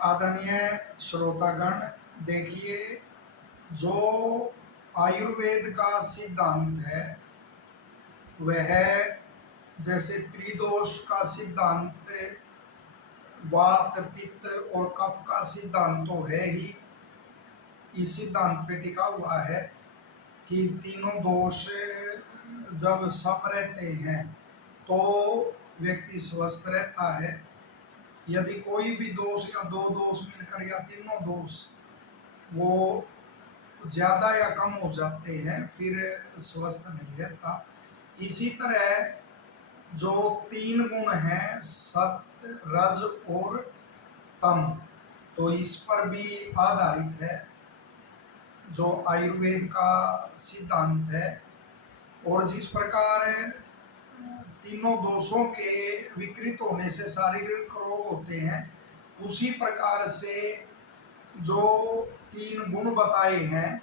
आदरणीय श्रोतागण, देखिए, जो आयुर्वेद का सिद्धांत है वह जैसे त्रिदोष का सिद्धांत, वात पित्त और कफ का सिद्धांत तो है ही। इस सिद्धांत पे टिका हुआ है कि तीनों दोष जब सम रहते हैं तो व्यक्ति स्वस्थ रहता है। यदि कोई भी दोष या दो दोष मिलकर या तीनों दोष वो ज़्यादा या कम हो जाते हैं फिर स्वस्थ नहीं रहता। इसी तरह जो तीन गुण हैं, सत्व, रज और तम, तो इस पर भी आधारित है जो आयुर्वेद का सिद्धांत है। और जिस प्रकार तीनों दोषों के विकृत होने से शारीरिक रोग होते हैं, उसी प्रकार से जो तीन गुण बताए हैं,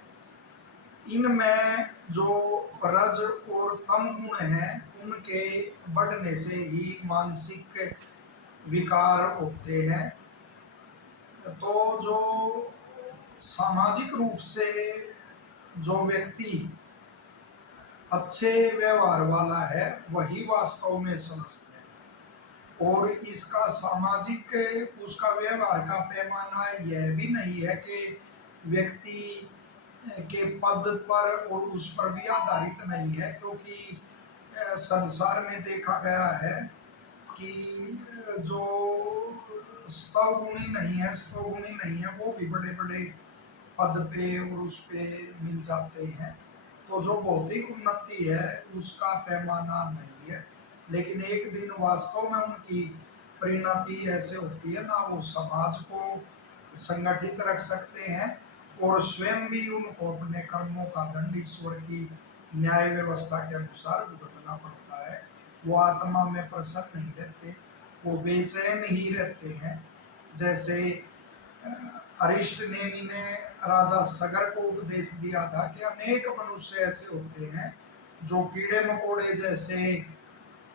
इनमें जो रज और तम गुण हैं उनके बढ़ने से ही मानसिक विकार होते हैं। तो जो सामाजिक रूप से जो व्यक्ति अच्छे व्यवहार वाला है वही वास्तव में स्वस्थ है। और इसका सामाजिक उसका व्यवहार का पैमाना यह भी नहीं है कि व्यक्ति के पद पर और उस पर भी आधारित नहीं है, क्योंकि संसार में देखा गया है कि जो स्तवगुणी नहीं है, स्तवगुणी नहीं है, वो भी बड़े बड़े पद पे और उस पे मिल जाते हैं। तो जो भौतिक उन्नति है उसका पैमाना नहीं है, लेकिन एक दिन वास्तव में उनकी परिणति ऐसे होती है ना, वो समाज को संगठित रख सकते हैं और स्वयं भी उनको अपने कर्मों का दंड ईश्वर की न्याय व्यवस्था के अनुसार भुगतना पड़ता है। वो आत्मा में प्रसन्न नहीं रहते, वो बेचैन ही रहते हैं। जैसे अरिष्ट नेमि ने राजा सगर को उपदेश दिया था कि अनेक मनुष्य ऐसे होते हैं जो कीड़े मकोड़े जैसे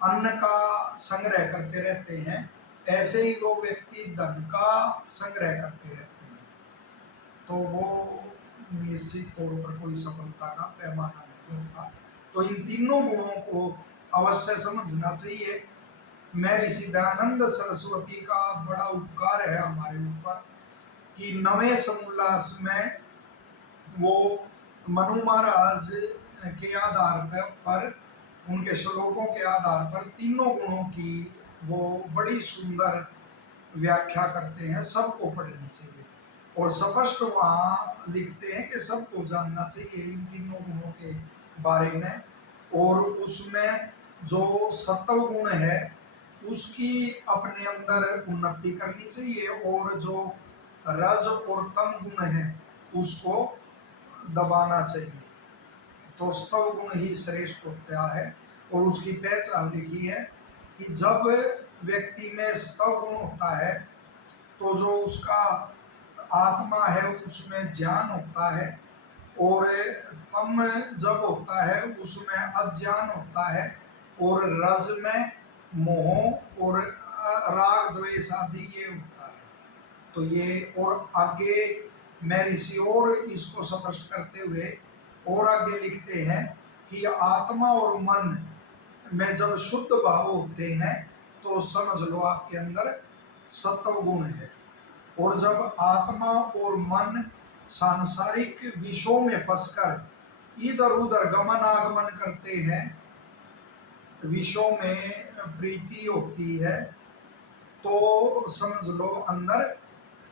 अन्न का संग्रह करते रहते हैं, ऐसे ही वो व्यक्ति धन का संग्रह करते रहते हैं, तो वो निश्चित तौर पर कोई सफलता का पैमाना नहीं होता। तो इन तीनों गुणों को अवश्य समझना चाहिए। मैं ऋषि दयानंद सरस्वती का बड़ा उपकार है हमारे ऊपर कि नवे समोल्लास में वो मनु महाराज के आधार पर उनके श्लोकों के आधार पर तीनों गुणों की वो बड़ी सुंदर व्याख्या करते हैं। सबको पढ़नी चाहिए और स्पष्ट वहाँ लिखते हैं कि सबको जानना चाहिए इन तीनों गुणों के बारे में। और उसमें जो सत्व गुण है उसकी अपने अंदर उन्नति करनी चाहिए और जो रज और तम गुण है उसको दबाना चाहिए। तो स्तव गुण ही श्रेष्ठ होता है और उसकी पहचान लिखी है कि जब व्यक्ति में स्तव गुण होता है तो जो उसका आत्मा है उसमें ज्ञान होता है, और तम जब होता है उसमें अज्ञान होता है, और रज में मोह और राग द्वेष आदि ये होता है। तो ये और आगे मैं ऋषि और इसको स्पष्ट करते हुए और आगे लिखते हैं कि आत्मा और मन में जब शुद्ध भाव होते हैं तो समझ लो आपके अंदर सत्व गुण है। और जब आत्मा और मन सांसारिक विषयों में फंसकर इधर उधर गमन आगमन करते हैं, विषयों में प्रीति होती है, तो समझ लो अंदर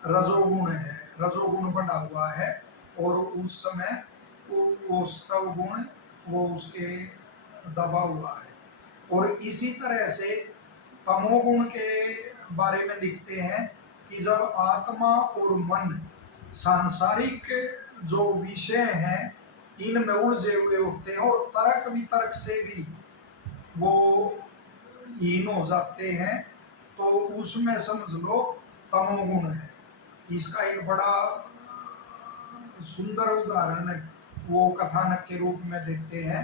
रजोगुण है, रजोगुण बढ़ा हुआ है। और उस समय वो स्तव गुण वो उसके दबा हुआ है। और इसी तरह से तमोगुण के बारे में लिखते हैं कि जब आत्मा और मन सांसारिक जो विषय हैं इनमें उलझे हुए होते हैं और तर्क वितर्क से भी वो हीन हो जाते हैं, तो उसमें समझ लो तमोगुण है। इसका एक बड़ा सुंदर उदाहरण वो कथानक के रूप में देते हैं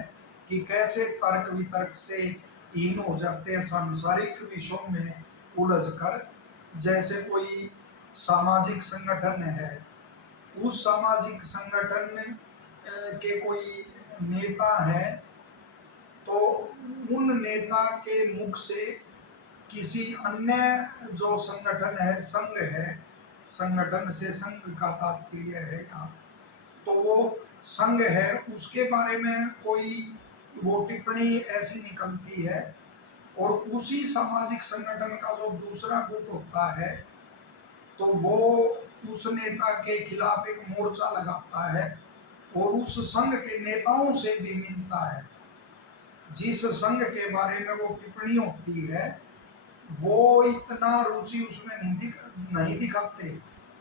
कि कैसे तर्क वितर्क से हीन हो जाते हैं सांसारिक विषयों में उलझकर। जैसे कोई सामाजिक संगठन है, उस सामाजिक संगठन के कोई नेता है, तो उन नेता के मुख से किसी अन्य जो संगठन है, संघ है, संगठन से संघ का तात्पर्य है यहाँ, तो वो संघ है, उसके बारे में कोई वो टिप्पणी ऐसी निकलती है, और उसी सामाजिक संगठन का जो दूसरा गुट होता है, तो वो उस नेता के खिलाफ एक मोर्चा लगाता है और उस संघ के नेताओं से भी मिलता है। जिस संघ के बारे में वो टिप्पणी होती है, वो इतना रुचि उसमें नहीं दिखाते,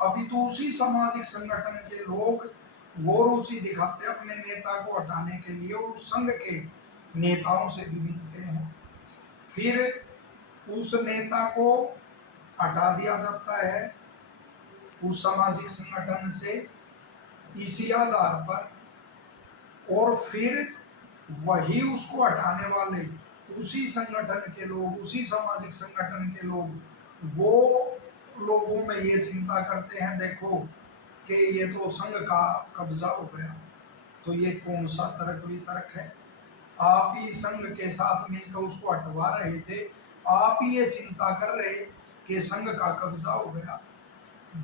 अभी तो उसी सामाजिक संगठन के लोग वो रुचि दिखाते हैं अपने नेता को हटाने के लिए, और उस संघ के नेताओं से भी मिलते हैं। फिर उस नेता को हटा दिया जाता है उस सामाजिक संगठन से इसी आधार पर, और फिर वही उसको हटाने वाले उसी संगठन के लोग, उसी सामाजिक संगठन के लोग, वो लोगों में ये चिंता करते हैं, देखो कि ये तो संघ का कब्जा हो गया, तो ये कौन सा तर्क वितर्क है, आप ही संघ के साथ मिलकर उसको हटवा रहे थे, आप ही ये चिंता कर रहे कि संघ का कब्जा हो गया।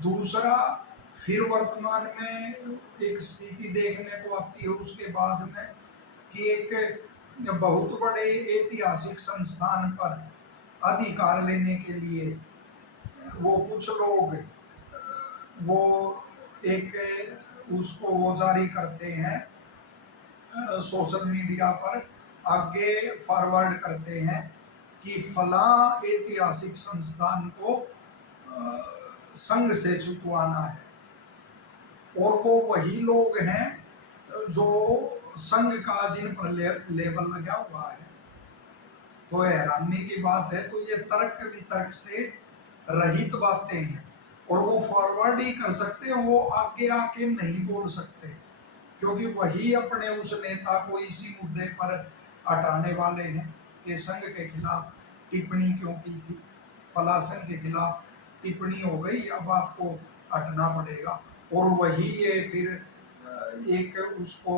दूसरा, फिर वर्तमान में एक स्थिति देखने को आती है उसके बाद में कि एक बहुत बड़े ऐतिहासिक संस्थान पर अधिकार लेने के लिए वो कुछ लोग वो एक उसको वो जारी करते हैं, सोशल मीडिया पर आगे फॉरवर्ड करते हैं कि फला ऐतिहासिक संस्थान को संघ से छुटवाना है, और वो वही लोग हैं जो संघ का जिन पर लेबल लगा हुआ है। तो हैरानी की बात है, तो ये तर्क वितर्क से रहित बातें हैं, और वो फॉरवर्ड ही कर सकते हैं, वो आगे आके नहीं बोल सकते, क्योंकि वही अपने उस नेता को इसी मुद्दे पर हटाने वाले हैं कि संघ के खिलाफ टिप्पणी क्यों की थी, फला संघ के खिलाफ टिप्पणी हो गई, अब आपको हटना पड़ेगा। और वही ये फिर एक उसको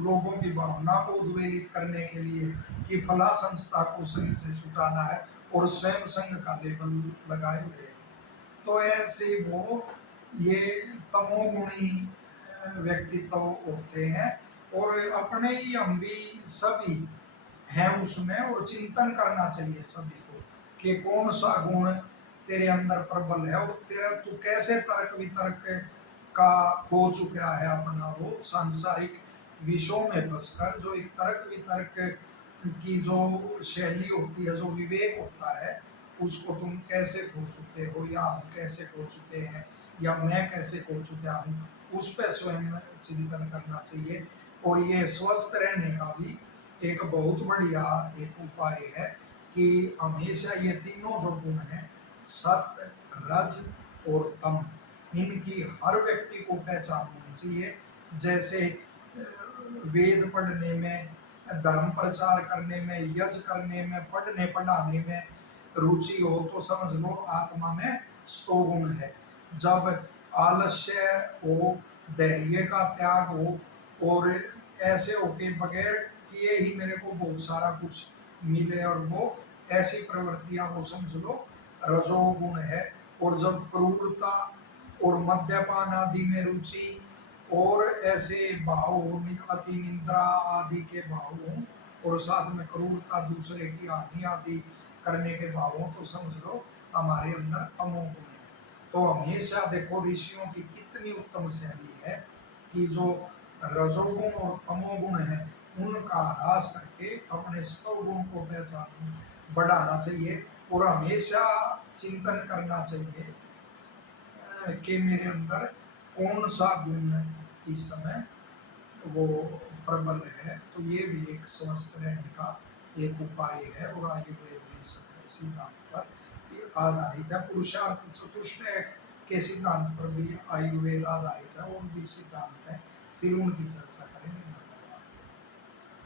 लोगों की भावना को उद्वेलित करने के लिए कि फला संस्था को संघ से छुटाना है, और स्वयं संघ का लेबल लगाए हुए हैं। तो ऐसे वो ये तमोगुणी व्यक्तित्व होते हैं, और अपने ही हम भी सभी हैं उसमें, और चिंतन करना चाहिए सभी को कि कौन सा गुण तेरे अंदर प्रबल है, और तेरा तू कैसे तर्क वितर्क का खो चुका है अपना वो सांसारिक विषयों में बसकर, जो एक तर्क वितर्क की जो शैली होती है, जो विवेक होता है, उसको तुम कैसे खो चुके हो, या हम कैसे खो चुके हैं, या मैं कैसे खो चुका हूँ, उस पर स्वयं चिंतन करना चाहिए। और ये स्वस्थ रहने का भी एक बहुत बढ़िया एक उपाय है कि हमेशा ये तीनों जो गुण हैं, सत्य, रज और तम, इनकी हर व्यक्ति को पहचान होनी चाहिए। जैसे वेद पढ़ने में, धर्म प्रचार करने में, यज्ञ करने में, पढ़ने पढ़ाने में रुचि हो, तो समझ लो आत्मा में स्तोगुण है। जब आलस्य हो, धैर्य का त्याग हो, और ऐसे हो के बगैर किए ही मेरे को बहुत सारा कुछ मिले, और वो ऐसी प्रवृत्तियां वो समझ लो रजोगुण है। और जब क्रूरता और मद्यपान आदि में रुचि, और ऐसे भाव हो, अति निंद्रा आदि के भाव हो, और साथ में क्रूरता, दूसरे की हानि आदि करने के भाव हो, तो समझ लो हमारे अंदर तमोगुण है। तो हमेशा देखो ऋषियों की कितनी उत्तम शैली है कि जो रजोगुण और तमोगुण है उनका ह्रास करके अपने सतोगुण को पहचान बढ़ाना चाहिए, और हमेशा चिंतन करना चाहिए कि मेरे अंदर कौन सा गुण इस समय वो प्रबल है। तो ये भी एक स्वस्थ रहने का एक उपाय है, और आयुर्वेद भी इस सिद्धांत पर आधारित है। पुरुषार्थ चतुष्टय के सिद्धांत पर भी आयुर्वेद आधारित है, और भी सिद्धांत है, फिर उनकी चर्चा करेंगे।